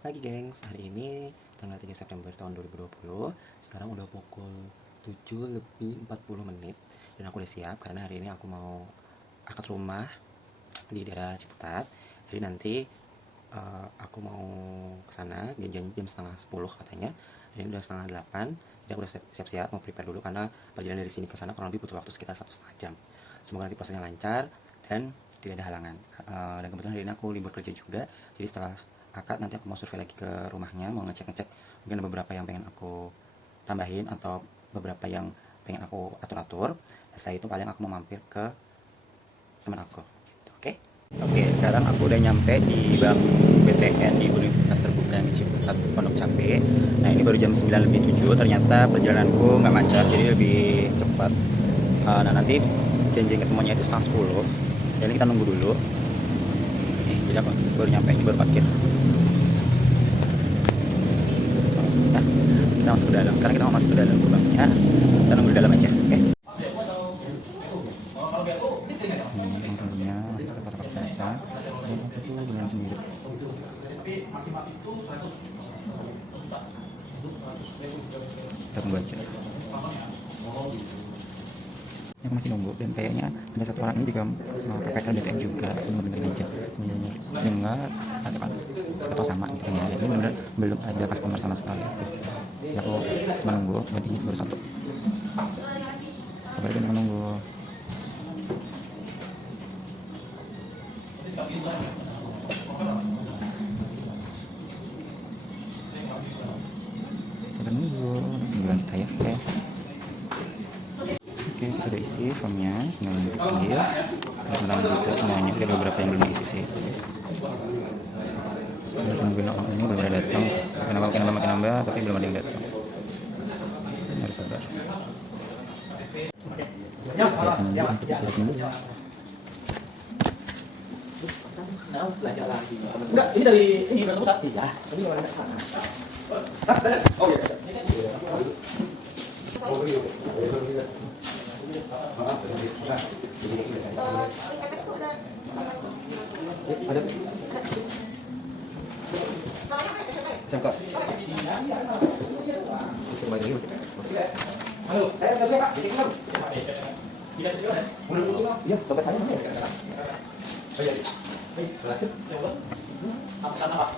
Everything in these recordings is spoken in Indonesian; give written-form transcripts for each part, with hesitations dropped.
Pagi gengs, hari ini tanggal 3 September tahun 2020. Sekarang udah pukul 7:40 dan aku udah siap karena hari ini aku mau akad rumah di daerah Ciputat. Jadi nanti aku mau ke sana jam 9:30 katanya. Dan ini udah 7:30. Jadi aku udah siap-siap mau prepare dulu karena perjalanan dari sini ke sana kurang lebih butuh waktu sekitar 1,5 jam. Semoga nanti prosesnya lancar dan tidak ada halangan. Dan kebetulan hari ini aku libur kerja juga. Jadi setelah akad nanti aku mau survei lagi ke rumahnya, mau ngecek-ngecek mungkin ada beberapa yang pengen aku tambahin atau beberapa yang pengen aku atur-atur. Setelah itu paling aku mau mampir ke teman aku gitu. Oke, sekarang aku udah nyampe di Bank BTN di Universitas Terbuka yang di Ciputat Pondok Cabe. Nah ini baru jam 9:07, ternyata perjalananku nggak macet jadi lebih cepat. Nah nanti janji ketemunya itu 9:30, jadi kita nunggu dulu. Jadi aku baru nyampe, ini baru parkir. Nah, kita masuk ke dalam. Sekarang kita mau masuk ke dalam gerbangnya. Kita nunggu di dalam aja. Oke. Ini infonya masih kotak-kotak saja. Dan aku tuh dengan sendiri. Kita tunggu aja. Ini aku masih nunggu dan kayaknya ada satu orang ini juga mau ke PTN BTN juga. Aku dengerin aja. Dengar kan atau sama gitu kan ya. Ini benar-benar belum ada customer sama sekali. Ya aku menunggu, jadi baru satu. Sabar aja menunggu. Sabar nunggu kita ya. Oke, sudah isi formnya, tinggal diambil. Tentang juga semuanya, ada beberapa yang belum diisi sih. Kita nungguin orang ini belum ada datang. Makin nambah, tapi belum ada yang datang. Harus sabar. Enggak, ini dari ini dari pusat. Iya. Tapi kalau ada sana. Oh iya. Ada. Cangkok. Halo, saya kerja Pak. Jadi kan. Iya, dompet saya mana ya? Oh iya. Baik, lanjut. Apa sana, Pak?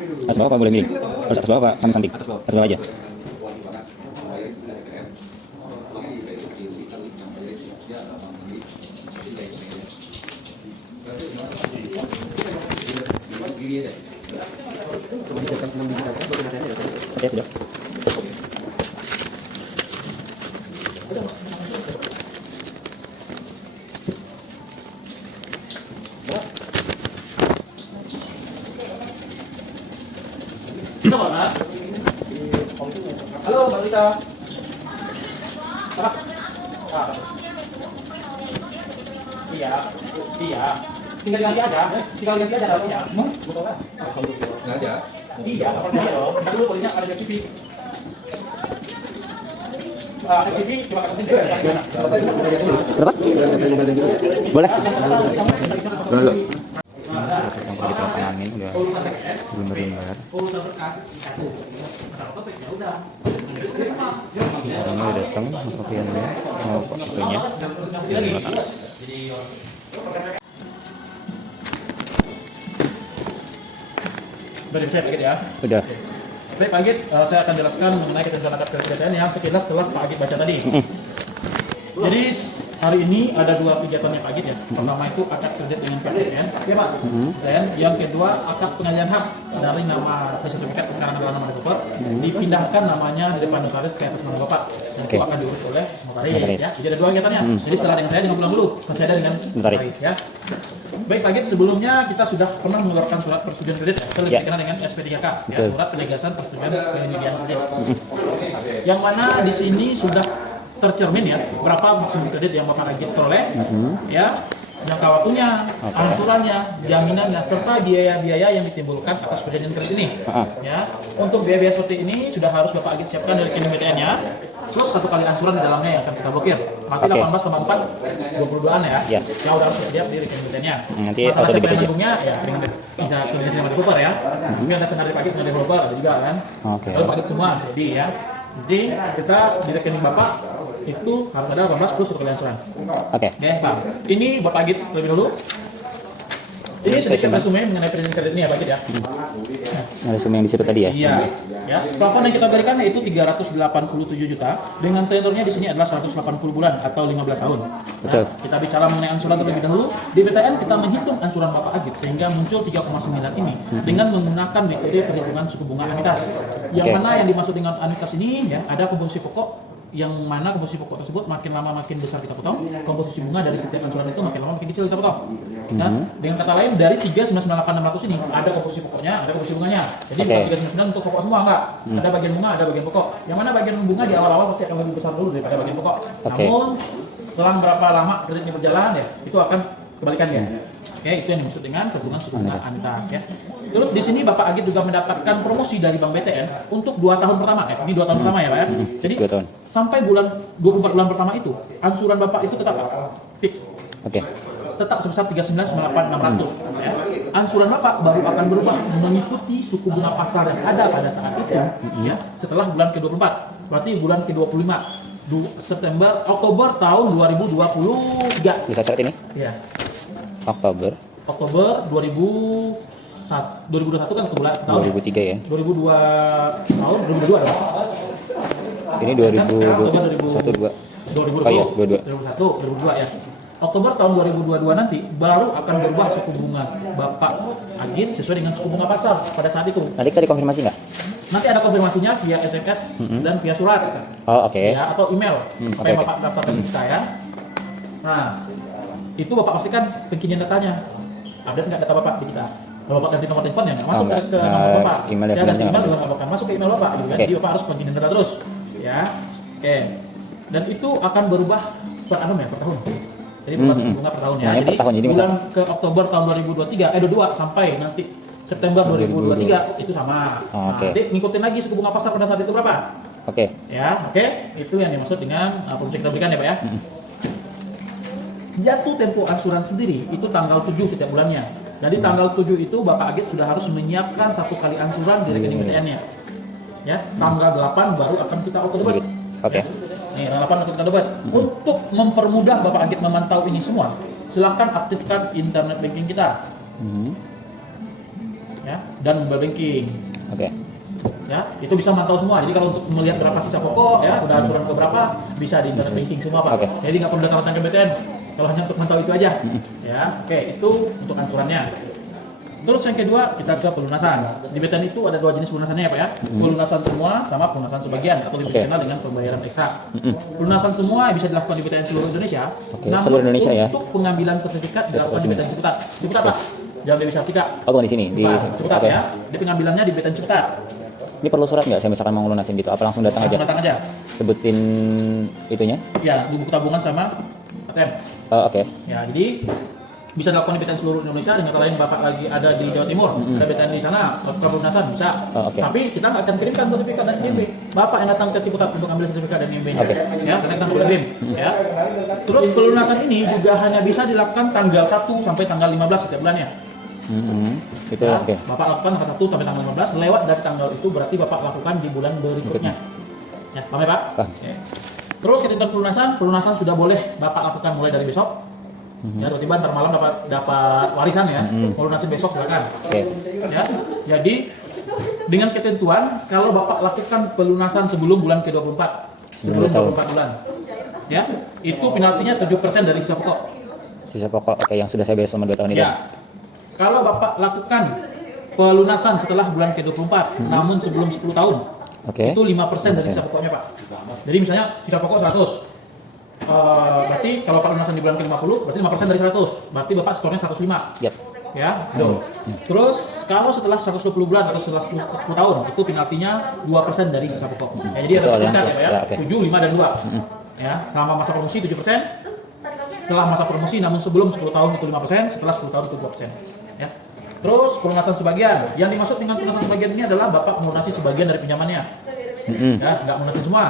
Atas bawah Pak boleh milih? Harus atas bawah Pak, samping-samping? Atas bawah aja. Oke, sudah. Halo, Mbak Rita. Apa? Iya, iya. Tinggal ganti aja, ya. Betul kan? Nggak ada. Iya, apa dia dong? Kita dulu polisinya ada FTV. FTV cuma kasih Berapa? Boleh? Dulu. Selesai yang pergi tolak angin udah bener-bener. Orangnya udah datang, Mas Sofiannya mau itunya dan notaris. Udah dipercaya Pak Agit ya? Udah. Baik Pak Agit, saya akan jelaskan mengenai ketentuan akad kerjasama yang sekilas telah Pak Agit baca tadi. Jadi hari ini ada dua kegiatannya Pak Agit ya. Pertama itu akad kerja dengan PTN, ya Pak. Dan yang kedua akad pengalihan hak dari nama sertifikat sekarang adalah nama developer dipindahkan namanya di depan notaris ke atas nama Bapak. Dan itu akan diurus oleh notaris ya. Jadi ada dua kegiatannya. Jadi setelah dengan saya jangan pulang dulu, saya dengan notaris ya. Baik Pak Agit, sebelumnya kita sudah pernah mengeluarkan surat persetujuan kredit lebih dikenal dengan SP3K ya, surat penegasan persetujuan penyediaan kredit. Yang mana di sini sudah tercermin ya berapa maksimum kredit yang Bapak Agit peroleh ya, jangka waktunya, angsurannya, jaminannya serta biaya-biaya yang ditimbulkan atas perjanjian kredit ini. Ya, untuk biaya-biaya seperti ini sudah harus Bapak Agit siapkan dari rekening BTN-nya plus satu kali ansuran di dalamnya yang akan kita blokir. Berarti Oke. 18,4 22-an ya. Ya. Yang udah harus siap di rekening BTN-nya. Nanti Masalah auto siapa debit yang aja. nanggungnya ya dengan bisa koordinasi sama developer ya. Mungkin ada setengah dari pagi, setengah developer ada juga kan. Oke. Kalau paket semua jadi ya. Jadi kita di rekening Bapak itu harus ada 18 plus satu kali ansuran. Oke. Oke, Pak. Ini Bapak Agit lebih dulu. Ini sedikit resume mengenai perizinan kredit ini ya, Pak Agit ya. Ada semua yang di situ tadi ya? Iya. Ya, plafon yang kita berikan yaitu 387 juta dengan tenornya di sini adalah 180 bulan atau 15 tahun. Betul. Nah, kita bicara mengenai ansuran terlebih dahulu. Di BTN kita menghitung ansuran Bapak Agit sehingga muncul 3,9 ini dengan menggunakan metode perhitungan suku bunga anuitas. Yang Oke. mana yang dimaksud dengan anuitas ini ya ada komposisi pokok yang mana komposisi pokok tersebut makin lama makin besar kita potong, komposisi bunga dari setiap ansuran itu makin lama makin kecil kita potong. Nah, dengan kata lain dari 3,998,600 ini ada komposisi pokoknya, ada komposisi bunganya. Jadi Oke. bukan 399 untuk pokok semua enggak. Ada bagian bunga, ada bagian pokok. Yang mana bagian bunga di awal-awal pasti akan lebih besar dulu daripada bagian pokok. Oke. Namun selang berapa lama kreditnya berjalan ya, itu akan kebalikannya. Oke, itu yang dimaksud dengan perhitungan suku bunga anuitas ya. Terus di sini Bapak Agit juga mendapatkan promosi dari Bank BTN untuk 2 tahun pertama. Ini 2 tahun pertama ya, Pak ya. Jadi 2 tahun. sampai bulan 24 bulan pertama itu ansuran Bapak itu tetap Pak fix. Oke. Tetap sebesar 39,9600 ya. Ansuran Bapak baru akan berubah mengikuti suku bunga pasar yang ada pada saat itu ya, setelah bulan ke-24. Berarti bulan ke-25 September Oktober tahun 2023. Bisa saat ini? Ya. Oktober Oktober 2021 kan ke bulan tahun ya? 2003 ya. 2002 tahun 2022 ada Pak? Ini Kan sekarang Oktober 2021 2020 Oh iya, 22. 2001 2002 ya. Oktober tahun 2022 nanti baru akan berubah suku bunga Bapak Agit sesuai dengan suku bunga pasar pada saat itu. Nanti kita dikonfirmasi nggak? Nanti ada konfirmasinya via SMS dan via surat Oh oke. ya, atau email apa yang oke. Bapak daftarkan ke kita ya. Nah, itu Bapak pastikan kekinian datanya. Update nggak data Bapak di kita? Kalau Bapak ganti nomor telepon ya nggak masuk enggak. ke nomor Bapak. Email dan Ya, ganti sebagainya email nggak juga nggak bakal masuk ke email Bapak gitu kan. Oke. Jadi Bapak harus pengkinian data terus ya. Oke. Dan itu akan berubah per annum ya, per tahun. Jadi berubah suku bunga per tahun ya. Nah, ini per tahun, jadi bulan ke Oktober tahun 2022 sampai nanti September 2023 itu sama. Oh, oke. Nah, nanti ngikutin lagi suku bunga pasar pada saat itu berapa? Oke. Ya, oke. Itu yang dimaksud dengan promosi kita berikan ya, Pak ya. Jatuh tempo ansuran sendiri itu tanggal 7 setiap bulannya. Jadi tanggal 7 itu Bapak Agit sudah harus menyiapkan satu kali ansuran di rekening BTN-nya. Ya, tanggal 8 baru akan kita auto debit. Oke. Nih, tanggal 8 akan kita debit. Untuk mempermudah Bapak Agit memantau ini semua, silakan aktifkan internet banking kita. Ya, dan mobile banking. Oke. Ya, itu bisa mantau semua. Jadi kalau untuk melihat berapa sisa pokok, ya udah ansuran ke berapa, bisa di internet banking semua Pak. Oke. Jadi nggak perlu datang ke BTN. Kalau hanya untuk mantau itu aja. Ya, oke, itu untuk ansurannya. Terus yang kedua kita ke pelunasan. Di BTN itu ada 2 jenis pelunasannya ya Pak ya. Pelunasan semua sama pelunasan sebagian atau lebih Oke. dikenal dengan pembayaran eksak. Pelunasan semua bisa dilakukan di BTN seluruh Indonesia. Oke, seluruh Indonesia ya. Untuk pengambilan sertifikat dilakukan di BTN Ciputat. Ciputat Pak. Jangan Dewi Sartika. Oh bukan di sini di Ciputat oke. ya. Di pengambilannya di BTN Ciputat. Ini perlu surat nggak? Saya misalkan mau lunasin gitu, apa langsung datang aja? Langsung datang aja. Sebutin itunya? Ya, di buku tabungan sama ATM. Oh, oke. Ya, jadi bisa dilakukan di BTN seluruh Indonesia. Dengan kata lain Bapak lagi ada di Jawa Timur, ada BTN di sana, lakukan pelunasan bisa. Oh, oke. Tapi kita nggak akan kirimkan sertifikat dan IMB. Bapak yang datang ke Ciputat untuk ambil sertifikat dan IMB-nya. Oke. Ya, karena kita nggak boleh kirim. Ya. Terus pelunasan ini juga hanya bisa dilakukan tanggal 1 sampai tanggal 15 setiap bulannya. Itu Ya, oke. Bapak lakukan tanggal 1 sampai tanggal 15, lewat dari tanggal itu berarti Bapak lakukan di bulan berikutnya. Ya, paham ya Pak? Paham. Oke. Terus ketika pelunasan sudah boleh Bapak lakukan mulai dari besok. Ya, tiba-tiba ntar malam dapat warisan ya. Mau lunasin besok silakan. Oke. Ya. Jadi dengan ketentuan kalau Bapak lakukan pelunasan sebelum bulan ke-24, sebelum 24 bulan. Ya, itu penaltinya 7% dari sisa pokok. Sisa pokok oke yang sudah saya bayar selama 2 tahun itu. Ya. Kalau Bapak lakukan pelunasan setelah bulan ke-24, namun sebelum 10 tahun, Oke. itu 5% dari sisa pokoknya Pak. Jadi misalnya sisa pokok 100, berarti kalau Pak lunasan di bulan ke-50, berarti 5% dari 100, berarti Bapak skornya 105. Yap. Ya, tuh. Terus kalau setelah 120 bulan atau setelah 10 tahun, itu penaltinya 2% dari sisa pokok. Ya, jadi ada Betul, tingkat ya Pak ya, ya, oke. 7, 5, dan 2. Ya, selama masa promosi 7%, setelah masa promosi namun sebelum 10 tahun itu 5%, setelah 10 tahun itu 2%. Ya. Terus pelunasan sebagian. Yang dimaksud dengan pelunasan sebagian ini adalah Bapak melunasi sebagian dari pinjamannya. Ya, nggak lunasin semua.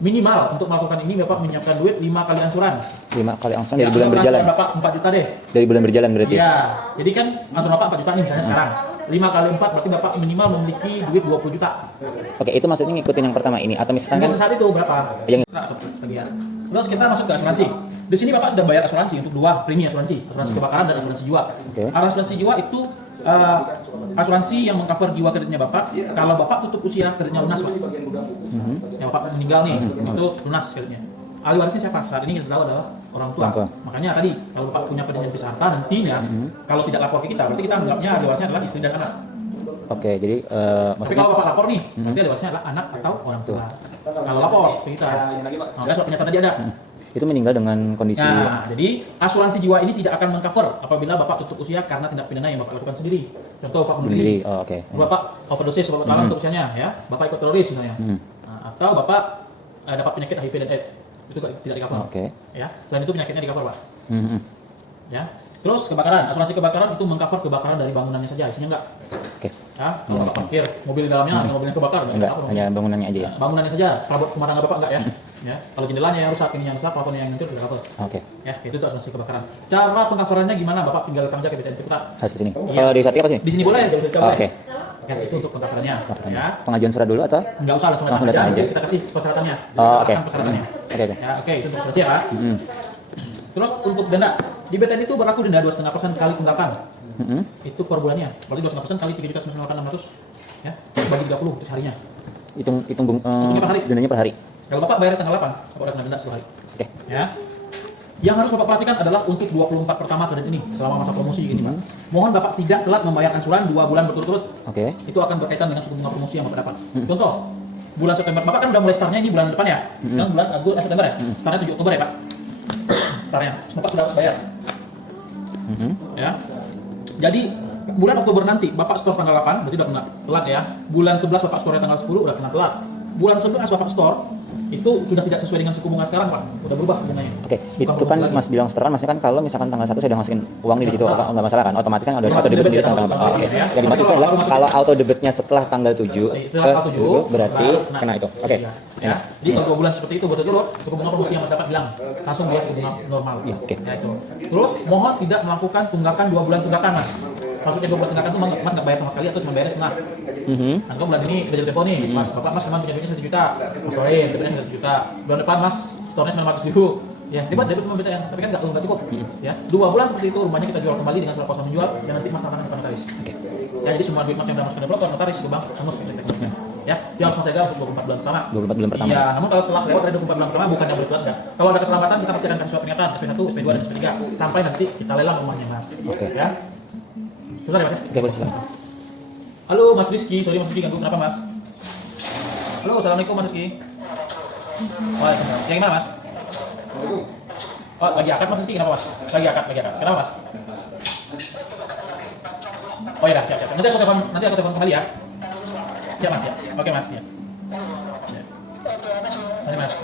Minimal untuk melakukan ini Bapak menyiapkan duit 5 kali angsuran. 5 kali angsuran Ya, dari bulan angsuran berjalan. Bapak 4 juta deh. Dari bulan berjalan berarti. Iya. Jadi kan angsuran Bapak 4 juta nih misalnya sekarang. 5 kali 4 berarti Bapak minimal memiliki duit 20 juta. Oke, itu maksudnya ngikutin yang pertama ini atau misalkan kan Dengan saat itu berapa? Yang- Atau bagian. Terus kita masuk ke asuransi. Di sini Bapak sudah bayar asuransi untuk 2 premi asuransi kebakaran dan asuransi jiwa. Oke. Asuransi jiwa itu asuransi yang mengcover jiwa kreditnya Bapak. Kalau Bapak tutup usia kreditnya lunas, Pak. Ya Bapak meninggal nih, itu lunas kreditnya. Ahli warisnya siapa? Saat ini kita tahu adalah orang tua. Orang tua. Makanya tadi kalau Bapak punya kredit yang besar harta nantinya kalau tidak lapor ke kita, berarti kita anggapnya ahli warisnya adalah istri dan anak. oke, jadi Tapi maksudnya kalau Bapak lapor nih, berarti ahli warisnya adalah anak atau orang tua. Kalau lapor ke kita, nah, surat pernyataan tadi ada. itu meninggal dengan kondisi Nah, jadi asuransi jiwa ini tidak akan mengcover apabila Bapak tutup usia karena tindak pidana yang Bapak lakukan sendiri. Contoh Bapak bunuh sendiri. diri, Oh, oke. Bapak overdosis Bapak taruh untuk usianya, ya. Bapak ikut teroris misalnya. Nah, atau Bapak dapat penyakit HIV dan AIDS, itu tidak di cover. Oke. Ya, selain itu penyakitnya di cover, Pak. Mhm. Ya. Terus kebakaran, asuransi kebakaran itu mengcover kebakaran dari bangunannya saja, isinya enggak. Oke. Ya, kalau Bapak parkir mobil di dalamnya, ada mobil yang kebakar, Enggak, hanya bangunannya aja ya. bangunannya saja, perabot rumah tangga Bapak enggak ya? Ya, kalau jendelanya yang rusak, ini yang rusak, plafonnya yang hancur sudah cover. Oke. Ya, itu tuh asuransi kebakaran. Cara pengcoverannya gimana? Bapak tinggal datang aja ke BTN Ciputat. Harus ke sini. Iya. Kalau di Satya apa sih? Di sini boleh, jadi boleh. Oke. Ya, itu untuk pengcoverannya. Ya, Pengajuan surat dulu atau? enggak usah langsung Langsung datang datang aja. aja. Kita kasih persyaratannya. Oh, oke. Kita persyaratannya. Oke, oke. Ya, oke, itu untuk selesai, Pak. Terus untuk denda, di BTN itu berlaku denda 2,5% kali tunggakan. Itu per bulannya. Berarti 2,5% kali 3.986.600. Ya, bagi 30 itu seharinya. Hitung Hitungnya per hari. dendanya per hari. Kalau Bapak bayar tanggal 8, Bapak udah kena denda 10 hari. Oke. Ya. Yang harus Bapak perhatikan adalah untuk 24 pertama kredit ini selama masa promosi gini, Pak. Mohon Bapak tidak telat membayar angsuran 2 bulan berturut-turut. Oke. Itu akan berkaitan dengan suku bunga promosi yang Bapak dapat. Contoh, bulan September, Bapak kan udah mulai startnya ini bulan depan ya? Kan bulan September ya? Startnya 7 Oktober ya, Pak? Startnya, Bapak sudah harus bayar. Ya. Jadi, bulan Oktober nanti, Bapak store tanggal 8, berarti udah kena telat ya. Bulan 11 Bapak store tanggal 10, udah kena telat. Bulan 11 Bapak store, itu sudah tidak sesuai dengan suku bunga sekarang, Pak. Udah berubah suku bunganya. Oke, Bukan itu promosi kan lagi. Mas bilang seteran, maksudnya kan kalau misalkan tanggal 1 saya udah masukin uang di situ, apa enggak masalah kan? Otomatis kan ada auto debit sendiri tanggal. Oh, oke. Jadi maksudnya adalah kalau auto debitnya setelah tanggal 7 Setelah tanggal 7, berarti baru kena itu. Oke. Iya. Ya. Jadi kalau 2 bulan seperti itu berturut-turut, suku bunga promosi yang masyarakat bilang langsung bayar suku bunga normal. Iya, oke. Ya, itu. Terus mohon tidak melakukan tunggakan 2 bulan tunggakan, Mas. Maksudnya 2 bulan tunggakan itu Mas nggak bayar sama sekali atau cuma bayar setengah. Kan kalau bulan ini udah jadi tempo nih, Mas, Bapak Mas cuma punya duitnya 1 juta, Mas storein, debitnya 1 juta. Bulan depan Mas store-nya cuma 500.000. Ya, dia buat debit sama BTN, tapi kan nggak cukup. Ya, 2 bulan seperti itu rumahnya kita jual kembali dengan surat kuasa menjual dan nanti Mas tantangan depan notaris. Oke. Ya, jadi semua duit Mas yang udah masuk ke developer, notaris ke bank, hangus tekniknya. Ya, dia harus selesai untuk 24 bulan pertama. 24 bulan pertama. Iya, namun kalau telah lewat dari 24 bulan pertama bukannya boleh telat enggak. Kalau ada keterlambatan kita pasti akan kasih surat pernyataan SP1, SP2 dan SP3 sampai nanti kita lelang rumahnya, Mas. Oke. Ya. Sebentar ya, Mas. Ya? Oke, boleh silakan. Halo Mas Rizky, sorry Mas Rizky ganggu kenapa Mas? Halo, assalamualaikum Mas Rizky. Waalaikumsalam. Yang gimana Mas? Oh, lagi akad Mas Rizky, kenapa Mas? Lagi akad. Kenapa Mas? Oh iya, siap. Nanti aku telepon kembali ya. Siap Mas ya. Oke Mas ya. Nanti Mas.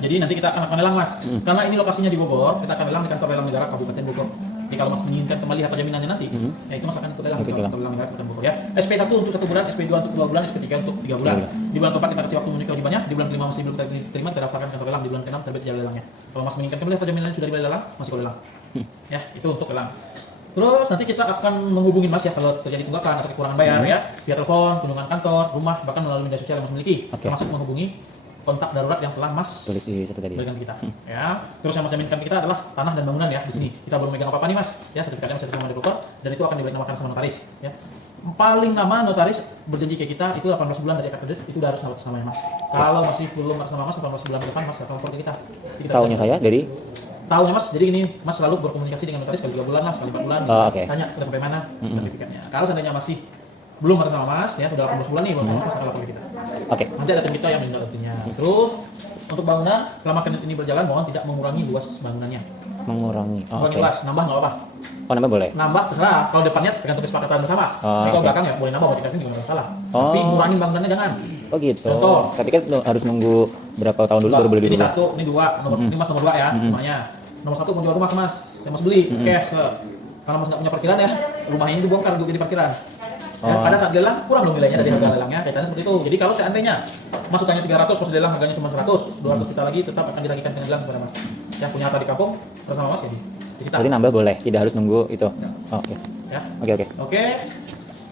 Jadi nanti kita akan lelang Mas. Karena ini lokasinya di Bogor, kita akan lelang di kantor lelang negara Kabupaten Bogor. Jadi kalau Mas menginginkan kembali harta jaminannya nanti, ya itu Mas akan ikut lelang di kantor lelang negara Kabupaten Bogor ya. SP1 untuk 1 bulan, SP2 untuk 2 bulan, SP3 untuk 3 bulan. Di bulan keempat kita kasih waktu memenuhi kewajibannya, di bulan kelima masih belum diterima, kita daftarkan kantor lelang, di bulan keenam terbit jadwal lelangnya. Kalau Mas menginginkan kembali harta jaminannya sudah dibeli lelang, masih boleh lelang. Ya, itu untuk lelang. Terus nanti kita akan menghubungi Mas ya kalau terjadi tunggakan atau kekurangan bayar ya, via telepon, kunjungan kantor, rumah, bahkan melalui media sosial yang Mas miliki, termasuk menghubungi kontak darurat yang telah Mas Tulis di situ tadi. berikan ke kita. Ya. Terus yang Mas jaminkan ke kita adalah tanah dan bangunan ya di sini. Kita belum megang apa-apa nih Mas. Ya, sertifikatnya masih sama developer dan itu akan diberi namakan sama notaris ya. Paling lama notaris berjanji ke kita itu 18 bulan dari akad kredit itu udah harus atas namanya Mas. Kalau masih belum atas nama Mas 18 bulan ke depan Mas akan lapor ke kita. Tahunya saya dari Tahunya Mas, jadi ini Mas selalu berkomunikasi dengan notaris sekali 3 bulan lah, sekali 4 bulan. Oh, oke. Tanya udah sampai mana sertifikatnya. Kalau seandainya masih belum atas nama Mas ya, sudah 18 bulan nih belum Mas akan lapor ke kita. Oke. Nanti ada tim kita yang menindaklanjutinya. Terus untuk bangunan selama kredit ini berjalan mohon tidak mengurangi luas bangunannya. Mengurangi. Oh, Mengurangi oke. luas, nambah nggak apa-apa. Oh, nambah boleh. Nambah terserah. Kalau depannya tergantung kesepakatan bersama. Oh, Tapi kalau oke. belakang ya boleh nambah, mau dikasih juga nggak masalah. Oh. Tapi ngurangin bangunannya jangan. Oh gitu. Contoh. Saya pikir harus nunggu berapa tahun dulu baru boleh Ini dirubah. 1, ini 2, ini Mas nomor 2 ya rumahnya. Nomor 1 mau jual rumah ke Mas, saya Mas beli cash. Karena Mas nggak punya parkiran ya, rumah ini dibongkar untuk jadi parkiran. Ya, Oh. pada saat lelang kurang dong nilainya dari harga lelangnya, kaitannya seperti itu. Jadi kalau seandainya masukannya 300, pas lelang harganya cuma 100, 200 kita lagi tetap akan ditagihkan pengadilan kepada Mas. Yang punya harta di kampung bersama Mas jadi disita. Berarti nambah boleh, tidak harus nunggu itu. Ya. Oh, oke. Ya. Oke. Oke.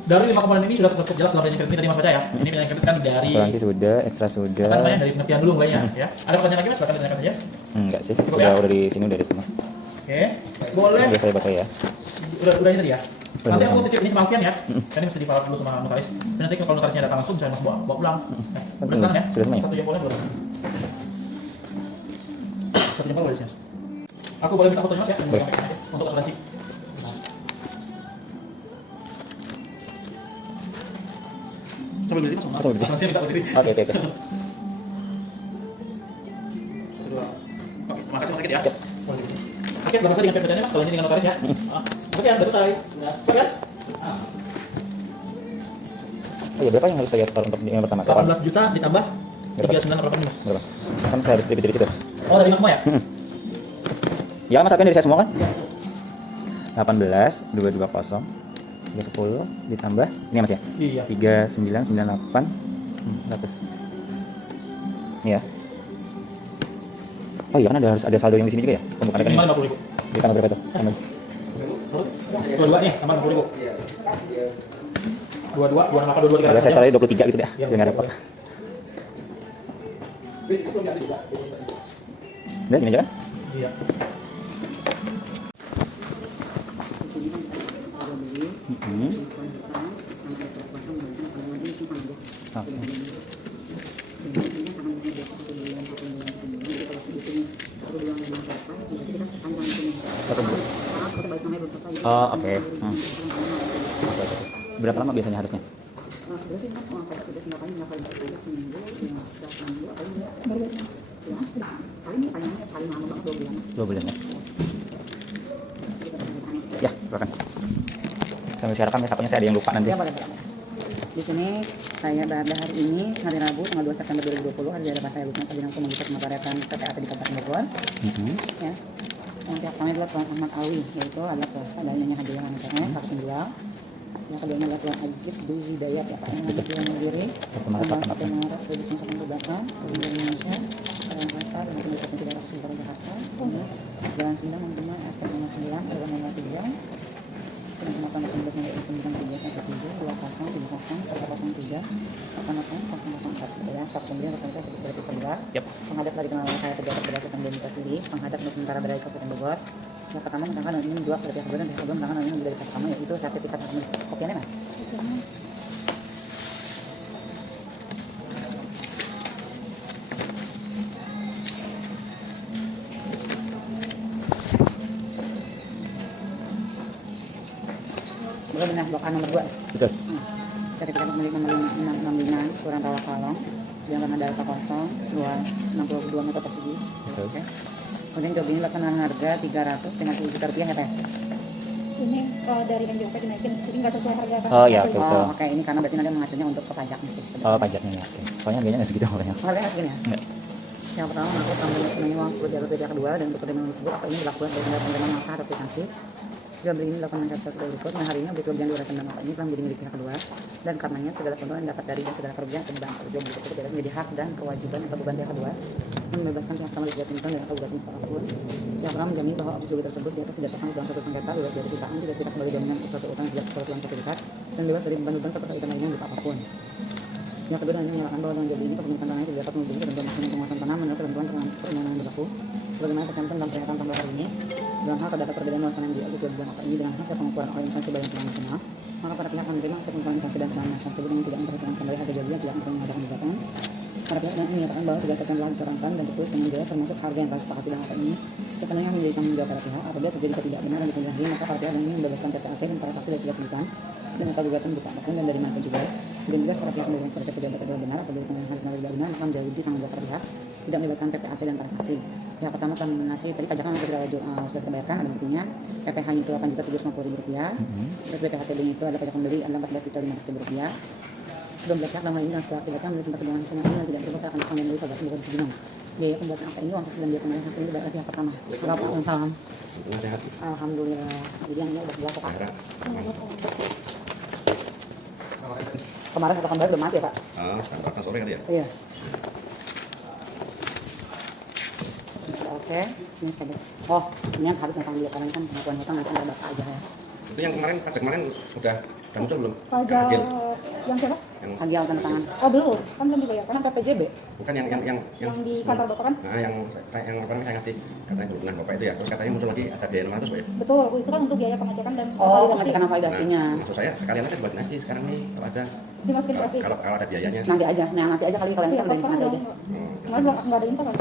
Dari 5 komponen ini sudah cukup jelas dalam perjanjian kredit ini tadi Mas baca ya. Ini perjanjian kredit kan dari Asuransi sudah, ekstra apa sudah. namanya, dari pengertian dulu mulainya ya. Ada pertanyaan lagi Mas? Silakan ditanyakan saja. Enggak sih. Cukup ya? Udah di sini udah ada semua. Oke. Boleh. Udah saya baca ya. Udah ini tadi ya. Nanti aku Udah. titip ini sama Alfian ya. Kan ini mesti dipalak dulu sama notaris. Dan nanti kalau notarisnya datang langsung bisa Mas bawa pulang. Udah kan ya? Sudah semua ya? Satu jempolnya boleh. Satu jempol boleh sih Mas. Aku boleh minta fotonya Mas ya? Boleh. Untuk asuransi. Coba berdiri Mas. Coba berdiri. Asuransinya minta berdiri. Oke. Satu, dua. Oke, makasih Mas Sakit ya. Yap. Boleh berdiri. Oke, belum selesai dengan PPT-nya Mas. Kalau ini dengan notaris ya. Oke, udah selesai. Oke. Oh iya, berapa yang harus saya setor untuk yang pertama? 18 juta ditambah Berapa? 39 berapa nih Mas? Berapa? Kan saya harus debit dari situ. Oh, dari Mas semua ya? Ya Mas Alvin dari saya semua kan? Iya. 18 220 310 ditambah ini ya Mas ya? Iya. 3998 100. Iya. Oh iya kan harus ada saldo yang di sini juga ya? Pembukaan rekening. Minimal 50.000. Ditambah berapa tuh? Tambah. Dua nih, tambah 60.000. Dua 300. Udah saya saldonya 23 gitu deh. Iya, Biar nggak repot. Udah gini aja kan? Iya. Oke. Oh, oke. Oke. Berapa lama biasanya harusnya? Dua bulan ya? Ya, silakan. Sambil saya rekam ya, takutnya saya ada yang lupa nanti. Ya, boleh. Di sini saya pada hari ini, hari Rabu, tanggal 2 September 2020, hari di hadapan saya Lukman Sabina untuk membuka pemotretan PPAT di Kabupaten Bogor. Ya. Yang pihak kami adalah Tuan Ahmad Alwi, yaitu adalah kuasa dan nyonya Hadiah Manasarnya, hak penjual. Yang kedua adalah Tuan Agit Dwi Hidayat, ya Pak, yang menjual mandiri, tanggal 1 Maret 1998, Republik Indonesia, Orang Kasta, dengan Sumber Provinsi Daerah Khusus Jakarta, Jalan Sindang, Mengkemah, RT 03, RW 03, dengan kemampuan penduduk nomor pendidikan 317 2070 103 88 004 ya 19 sebagai kedua. Yap. Penghadap dari kenalan saya pejabat berdasarkan identitas diri. Penghadap untuk sementara berada di Kabupaten Bogor. Yang pertama menerangkan hal ini menjual pada pihak kedua dan pihak kedua menerangkan hal ini menjadi pihak pertama yaitu sertifikat hak milik. Kopiannya mana? Boleh benar blok A nomor 2. Betul. Sertifikat pemilik nomor 5665 Kurang Tawa Kalong, sedangkan ada alfa kosong seluas 62 meter persegi. Betul. Oke. Kemudian job ini dilakukan dengan harga 350 juta rupiah ya Pak? Ini kalau dari NJOP dinaikin, jadi nggak sesuai harga kan? Oh, iya, betul. Oh, oke, ini karena berarti nanti mengaturnya untuk ke pajak nih sih. Oh, pajaknya ya. Oke. Soalnya harganya nggak segitu makanya. Harganya nggak segini ya? Enggak. Yang pertama mengatur penerimaan uang tersebut diatur dari pihak kedua dan untuk penerimaan tersebut atau ini dilakukan dari penerimaan masa atau kwitansi. Jual beli ini dilakukan dengan cara sesuai berikut. Nah, hari ini objek kelebihan dua rekening apa ini telah menjadi milik pihak kedua dan karenanya segala keuntungan yang dapat dari dan segala kerugian atau beban jual beli tersebut adalah menjadi hak dan kewajiban atau beban pihak kedua dan membebaskan pihak pertama dari keuntungan dan atau beban apapun. Yang pertama menjamin bahwa objek jual beli tersebut di atas tidak tersangkut dalam suatu sengketa, bebas dari sitaan, tidak kita sebagai jaminan suatu utang, tidak suatu yang sertifikat dan bebas dari beban-beban keterkaitan lainnya berupa apapun. Yang kedua adalah menyatakan bahwa dengan jual beli ini kepemilikan tanahnya tidak dapat menghubungi ketentuan maksimal penguasaan tanah menurut ketentuan perundangan yang berlaku sebagaimana tercantum dalam pernyataan tanggal hari ini. Dalam hal terdapat perbedaan luasan yang diatur jual beli ini dengan hasil pengukuran oleh instansi badan pangan nasional, maka para pihak akan menerima hasil pengukuran instansi dan pangan nasional tersebut dengan tidak memperhitungkan kembali harga jual beli yang tidak akan saling mengadakan gugatan. Para pihak yang menyatakan bahwa segala sesuatu yang telah diterangkan dan tertulis dengan jelas termasuk harga yang telah sepakati dalam akad ini sepenuhnya menjadi tanggung jawab para pihak. Apabila terjadi ketidakbenaran di kemudian hari, maka para pihak ini membebaskan PPAT dan para saksi dari segala tuntutan dan atau gugatan berupa apapun dan dari mana juga. Dan juga para pihak mendukung proses pejabat adalah benar apabila kemudian hari tidak benar maka menjadi tanggung jawab para pihak tidak melibatkan PPAT dan para saksi. Pihak pertama telah melunasi tadi pajak kan sudah kita bayarkan, ada buktinya. PPh-nya itu 8.750.000 rupiah. Terus BPHTB itu ada pajak pembeli adalah 14.500.000 rupiah. Belum pihak dalam hal ini dan segala akibatnya menurut tempat keuangan hukum ini tidak berubah akan ditanggung dari pajak bukan Cibinong. Biaya pembuatan akta ini uang saksi dan biaya pengalihan hak ini dari pihak pertama. Kalau Pak salam. Sehat. Alhamdulillah. Jadi yang ini udah jelas kok. Kemarin satu tahun baru belum mati ya Pak? Sekarang sore kali ya. Iya. Oke, ini saya. Oh, ini yang habis tentang dia kalian kan pengakuan hutang nanti ada Bapak aja ya. Itu yang kemarin pajak kemarin sudah muncul belum? Pajak Agil. yang siapa? Yang Agil tanda tangan. Oh belum, kan belum dibayar. Kan PPJB. bukan yang Yang di kantor Bapak kan? Nah, yang saya apa namanya saya ngasih katanya dulu nah Bapak itu ya. Terus katanya muncul lagi ada biaya 600 Pak ya. Betul, itu kan untuk biaya pengecekan dan Oh, validasi. pengecekan validasinya. Nah, maksud saya sekalian aja buat nasi sekarang nih kalau ada Dimasukin ke FI. kalau ada biayanya. Nanti aja, nah nanti aja kali kalian Iya, kan pas sekarang nanti aja. belum. Kemarin belum nggak ada info kan?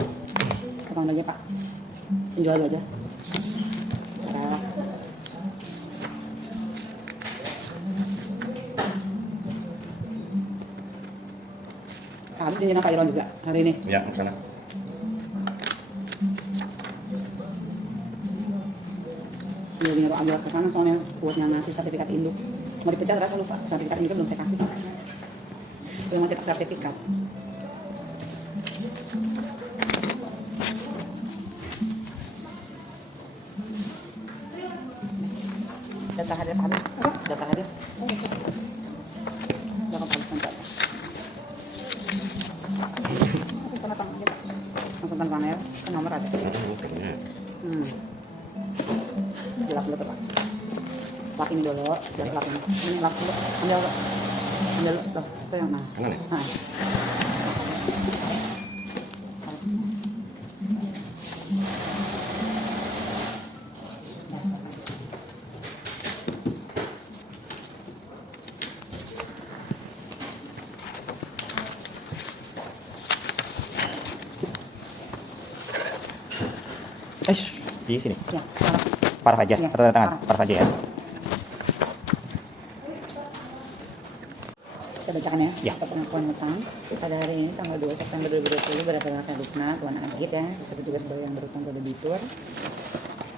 Ketemu aja Pak. Penjual dulu aja. Nah, habis janjian Pak Irwan juga hari ini. Ya, ke sana. Jadi aku ambil ke sana soalnya buatnya ngasih sertifikat induk. Mau dipecat rasa lupa, sertifikat induk belum saya kasih. Dia mau cetak sertifikat. Data hadir Pak Habib. Data hadir. Jangan Pak Habib. Tanda tangan aja, Pak. Langsung tanpa panel, kan nomor ada. Ada bukannya. Gelap dulu Pak. Lap ini dulu, biar lap ini. Ini lap dulu, ambil dulu. Ambil dulu, tuh, itu yang mana? Kanan ya? Nah. Di sini. Ya, Paraf aja, Ya, atau tanda tangan? paraf. Paraf aja ya. saya bacakan ya. Ya. Untuk pengakuan hutang pada hari ini tanggal 2 September 2020 berdasarkan Sadisna Tuan Agit ya, disebut juga sebagai yang berhutang ke debitur.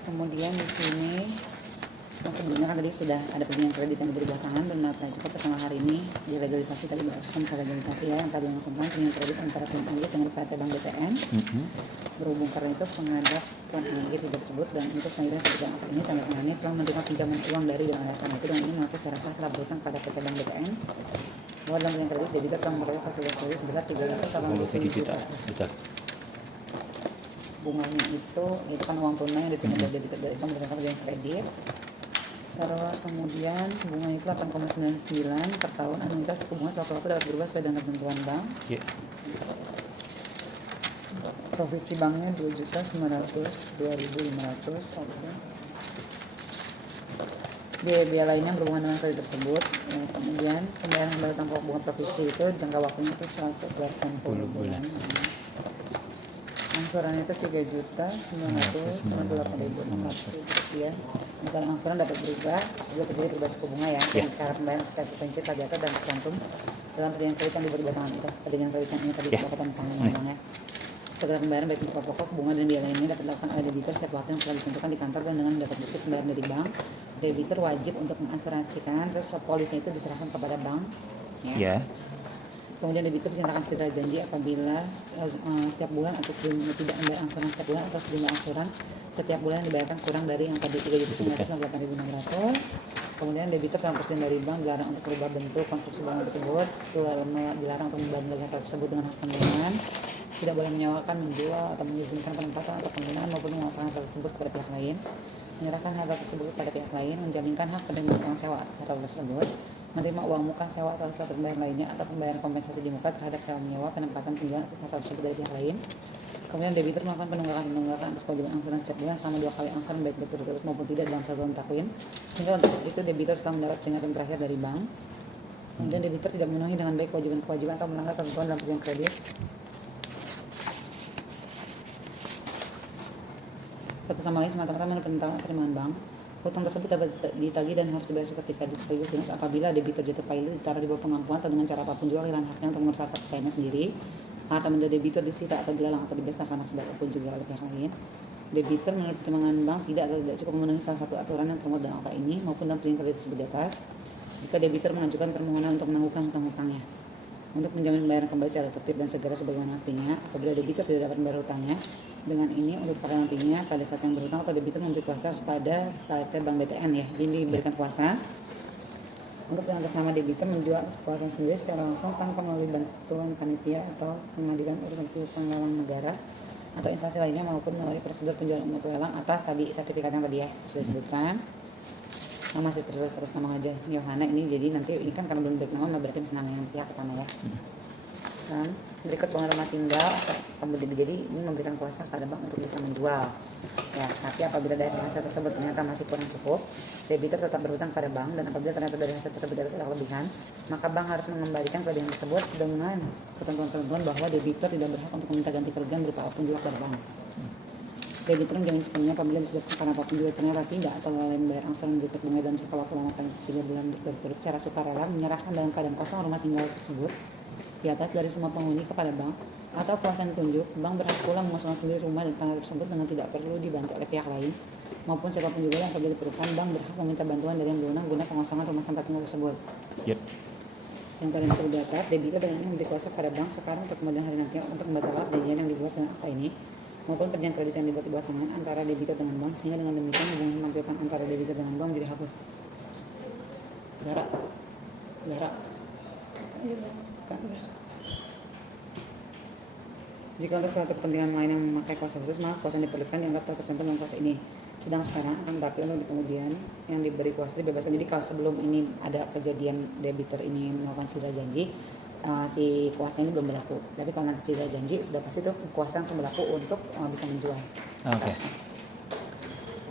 Kemudian di sini yang sebelumnya kan tadi sudah ada perjanjian kredit yang diberi belakangan benar cukup pertama hari ini dilegalisasi tadi barusan legalisasi ya yang tadi langsung perjanjian kredit antara Tuan Agit dengan PT Bank BTN. Berhubung karena itu pengadap Tuan Agit tidak tersebut dan untuk selanjutnya sebidang apa ini tanda tangannya telah menerima pinjaman uang dari dengan alasan itu dan ini mengaku secara sah telah berhutang pada PT Bank BTN bahwa dalam perjanjian kredit debitur telah memperoleh fasilitas kredit sebesar 387 juta. Bunganya itu kan uang tunai yang diterima dari debitur dari bank berdasarkan perjanjian kredit. Terus kemudian bunga itu 8,99 per tahun, anuitas suku bunga sewaktu-waktu dapat berubah sesuai dengan ketentuan bank. Iya. Provisi banknya 2.900.2.500. Oke. Biaya lainnya berhubungan dengan kredit tersebut. Kemudian pembayaran kembali utang pokok bunga provisi itu jangka waktunya itu 180 bulan. Angsuran itu 3.998.600 rupiah. Misalnya angsuran dapat berubah jika terjadi perubahan suku bunga ya. Ya. Cara pembayaran secara terpencil pada atas dan tercantum dalam perjanjian kredit yang diberi belakangan itu. Perjanjian kredit yang ini tadi Ya. kita tentang ya. Segala pembayaran baik berupa pokok, bunga dan biaya lainnya dapat dilakukan oleh debitur setiap waktu yang telah ditentukan di kantor dan dengan mendapat bukti pembayaran dari bank. Debitur wajib untuk mengasuransikan terus polisnya itu diserahkan kepada bank. Iya. Kemudian debitur dinyatakan cedera janji apabila setiap bulan atau sebelumnya tidak membayar angsuran setiap bulan atau sejumlah angsuran setiap bulan dibayarkan kurang dari yang tadi 3.998.600. Kemudian debitur dalam persetujuan dari bank dilarang untuk berubah bentuk konstruksi bangunan tersebut, dilarang untuk membangun hal tersebut dengan hak penggunaan, tidak boleh menyewakan, menjual atau mengizinkan penempatan atau penggunaan maupun memasarkan hal tersebut kepada pihak lain, menyerahkan hal tersebut kepada pihak lain, menjaminkan hak penerima uang sewa atas hal tersebut, menerima uang muka sewa atau satu pembayaran lainnya atau pembayaran kompensasi di muka terhadap sewa menyewa, penempatan penjualan atas hal tersebut dari pihak lain. Kemudian debitur melakukan penunggakan atas kewajiban angsuran setiap bulan selama 2 kali angsuran baik berturut-turut maupun tidak dalam 1 tahun takwin, sehingga untuk itu debitur telah mendapat peringatan terakhir dari bank. Kemudian debitur tidak memenuhi dengan baik kewajiban atau melanggar ketentuan dalam perjanjian kredit. Satu sama lain semata-mata menurut penerimaan bank. Hutang tersebut dapat ditagih dan harus dibayar seketika sekaligus apabila debitur jatuh payah ditaruh di bawah pengampuan atau dengan cara apapun juga kehilangan haknya untuk mengurus harta kekayaannya sendiri. Harta benda debitur disita atau dilelang atau dibesta karena sebab apapun juga oleh pihak lain. Debitur menurut pertimbangan bank tidak cukup memenuhi salah satu aturan yang termuat dalam akta ini maupun dalam perjanjian kredit tersebut di atas. Jika debitur mengajukan permohonan untuk menangguhkan hutang-hutangnya untuk menjamin pembayaran kembali secara tertib dan segera sebagaimana mestinya, apabila debitur tidak dapat membayar hutangnya, dengan ini untuk pada nantinya pada saat yang berhutang atau debitur memberi kuasa kepada PT Bank BTN ya, ini diberikan kuasa untuk yang atas nama debitur menjual kekuasaan sendiri secara langsung tanpa melalui bantuan panitia atau pengadilan urusan piutang lelang negara atau instansi lainnya maupun melalui prosedur penjualan umum atau lelang atas tadi sertifikat yang tadi ya sudah disebutkan. Nah, masih terus nama aja Yohana ini, jadi nanti ini kan karena belum baik nama berarti nama yang pihak pertama ya. Dan berikut uang rumah tinggal kemudian jadi ini memberikan kuasa pada bank untuk bisa menjual ya, tapi apabila dari hasil tersebut ternyata masih kurang cukup, debitur tetap berhutang pada bank, dan apabila ternyata dari hasil tersebut ada kelebihan, maka bank harus mengembalikan kelebihan tersebut dengan ketentuan-ketentuan bahwa debitur tidak berhak untuk meminta ganti kerugian berupa apapun juga pada bank. Debitur menjamin sepenuhnya apabila disebabkan karena apapun juga ternyata tidak atau lalai membayar angsuran berikut bunga dalam jangka waktu lama paling 3 bulan berturut-turut secara sukarela menyerahkan dalam keadaan kosong rumah tinggal tersebut di atas dari semua penghuni kepada bank atau kuasa yang ditunjuk, bank berhak pula mengosongkan sendiri rumah dan tanah tersebut dengan tidak perlu dibantu oleh pihak lain maupun siapapun juga yang apabila diperlukan, bank berhak meminta bantuan dari yang berwenang guna pengosongan rumah tempat tinggal tersebut. Yep. Yang tadi disebut di atas, debitur dengan ini memberi kuasa pada bank sekarang untuk kemudian hari nanti untuk membatalkan perjanjian yang dibuat dengan akta ini maupun perjanjian kredit yang dibuat di bawah tangan antara debitur dengan bank, sehingga dengan demikian hubungan piutang antara debitur dengan bank menjadi hapus. Dara. Jika untuk suatu kepentingan lain yang memakai kuasa khusus, maka kuasa yang diperlukan dianggap telah tercantum dalam kuasa ini. Sedang sekarang akan tetapi untuk kemudian yang diberi kuasa dibebaskan. Jadi kalau sebelum ini ada kejadian debitur ini melakukan cedera janji, si kuasa ini belum berlaku. Tapi kalau nanti cedera janji sudah pasti itu kuasa yang berlaku untuk bisa menjual. Oke.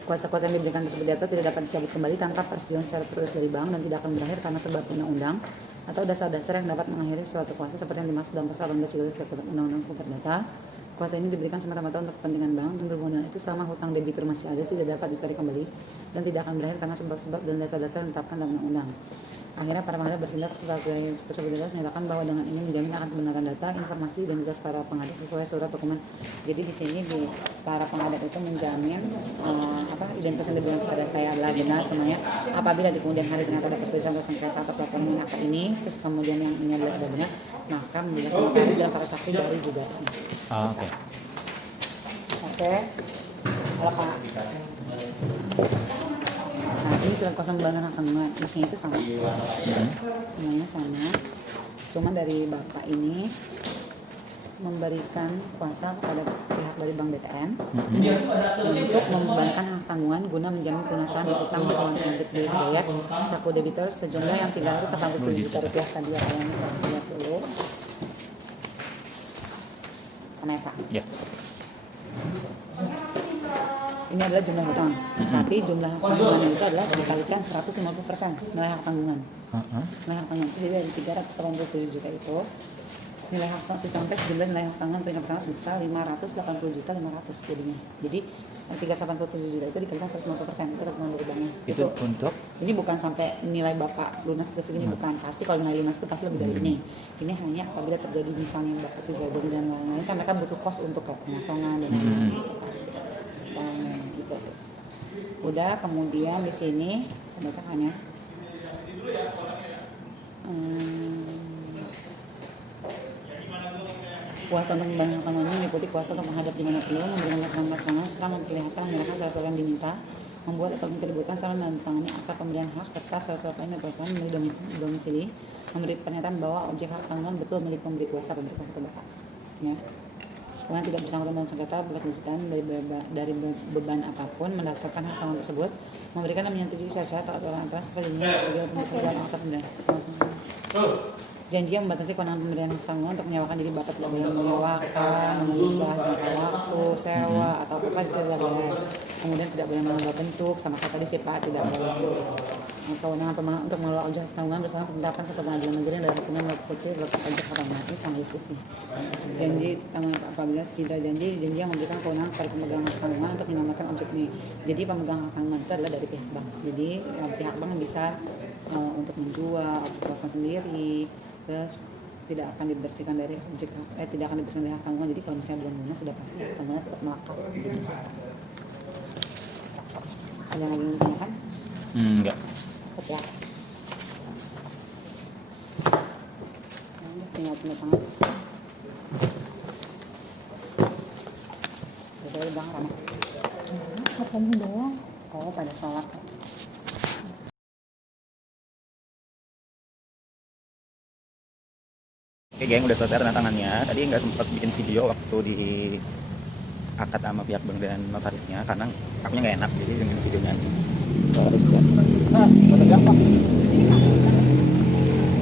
Kuasa-kuasa yang diberikan tersebut di atas tidak dapat dicabut kembali tanpa persetujuan secara tertulis dari bank dan tidak akan berakhir karena sebab undang-undang atau dasar-dasar yang dapat mengakhiri suatu kuasa seperti yang dimaksud dalam pasal 18 Undang-Undang Hukum Perdata. Kuasa ini diberikan semata-mata untuk kepentingan bank dan berhubungan dengan itu selama hutang debitur masih ada tidak dapat ditarik kembali dan tidak akan berakhir karena sebab-sebab dan dasar-dasar yang ditetapkan dalam undang-undang. Akhirnya para pengadil bertindak sebagai tersebut jelas menyatakan bahwa dengan ini menjamin akan kebenaran data, informasi dan jelas para pengadil sesuai surat dokumen. Jadi di sini di para pengadil itu menjamin identitas yang diberikan kepada saya adalah benar semuanya. Apabila di kemudian hari ternyata ada perselisihan atau sengketa atau pelaporan akta ini, terus kemudian yang ini adalah ada benar, maka menjelaskan harus dalam para saksi dari gugatan. Oke. Oke. Halo Pak. Nah, ini surat kuasa membangun hak tanggungan. Isinya itu sama. Semuanya sama. Cuma dari Bapak ini memberikan kuasa kepada pihak dari Bank BTN untuk membebankan hak tanggungan guna menjamin pelunasan utang dengan pengantin biaya saku debitur sejumlah yang 387 juta rupiah tadi ya, yang saya lihat dulu. Sama ya Pak? Ya. Ini adalah jumlah hutang, tapi jumlah hak tanggungan itu adalah dikalikan 150% nilai hak tanggungan. Nilai hak tanggungan itu jadi dari 387 juta itu nilai hak si sampai sejumlah nilai hak tanggungan peringkat pertama sebesar 580 juta 500 jadinya. Jadi 387 juta itu dikalikan 150% itu rekaman dari banknya. Itu untuk ini bukan sampai nilai Bapak lunas ke segini, bukan. Pasti kalau nilai lunas itu pasti lebih dari ini. Ini hanya apabila terjadi misalnya Bapak cedera janji dan lain-lain, kan mereka butuh kos untuk pengosongan dan lain-lain. Gitu sih. Udah, kemudian di sini saya bacakannya. Kuasa untuk membangun tanggungan meliputi kuasa untuk menghadap di mana perlu, memberikan keterangan setelah memperlihatkan menyerahkan surat-surat yang diminta, membuat atau menteributkan secara menandatangani akta pemberian hak serta surat-surat lain yang diperlukan memberi domisili, memberi pernyataan bahwa objek hak tanggungan betul milik pemberi kuasa itu Bapak. Ya. Kemudian tidak bersangkutan dalam sengketa bebas disitakan dari beban apapun, mendaftarkan hak tanggungan tersebut, memberikan dan menyetujui syarat-syarat atau aturan atas selanjutnya sebagai pemberian akta pemberian sama-sama. Janji yang membatasi kewenangan pemberian hak tanggungan untuk menyewakan, jadi Bapak tidak boleh menyewakan, mengubah jangka waktu, sewa atau apa tidak boleh. Kemudian tidak boleh mengubah bentuk, sama kata tadi sih Pak, tidak boleh. Kewenangan pemohon untuk mengelola objek hak tanggungan bersama penetapan ke pengadilan negeri dan hukuman meliputi letak objek hak tanggungan ini sama sih. Janji apabila tidak janji yang memberikan kewenangan kepada pemegang hak tanggungan untuk menyelamatkan objek ini. Jadi pemegang hak tanggungan itu adalah dari pihak bank. Jadi pihak bank bisa untuk menjual objek kuasa sendiri. Terus tidak akan dibersihkan dari objek tidak akan dibersihkan dari hak tanggungan. Jadi kalau misalnya belum lunas sudah pasti hak tanggungan tetap melekat. Ada yang lagi ditanyakan? enggak. Ya. Tinggal tanda tangan. Biasanya Bang Rama. Kamu doang. Oh, pada sholat. geng, udah selesai tanda tangannya. Tadi nggak sempat bikin video waktu di akad sama pihak bank dan notarisnya karena akunya nggak enak, jadi bikin videonya aja.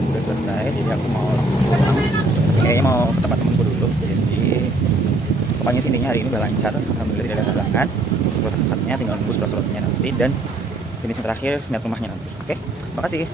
Udah selesai, jadi aku mau langsung pulang. Kayaknya mau ke tempat temanku dulu. Jadi pokoknya intinya hari ini udah lancar, alhamdulillah tidak ada halangan. Proses akadnya tinggal nunggu surat-suratnya nanti dan finishing terakhir niat rumahnya nanti. Oke, makasih.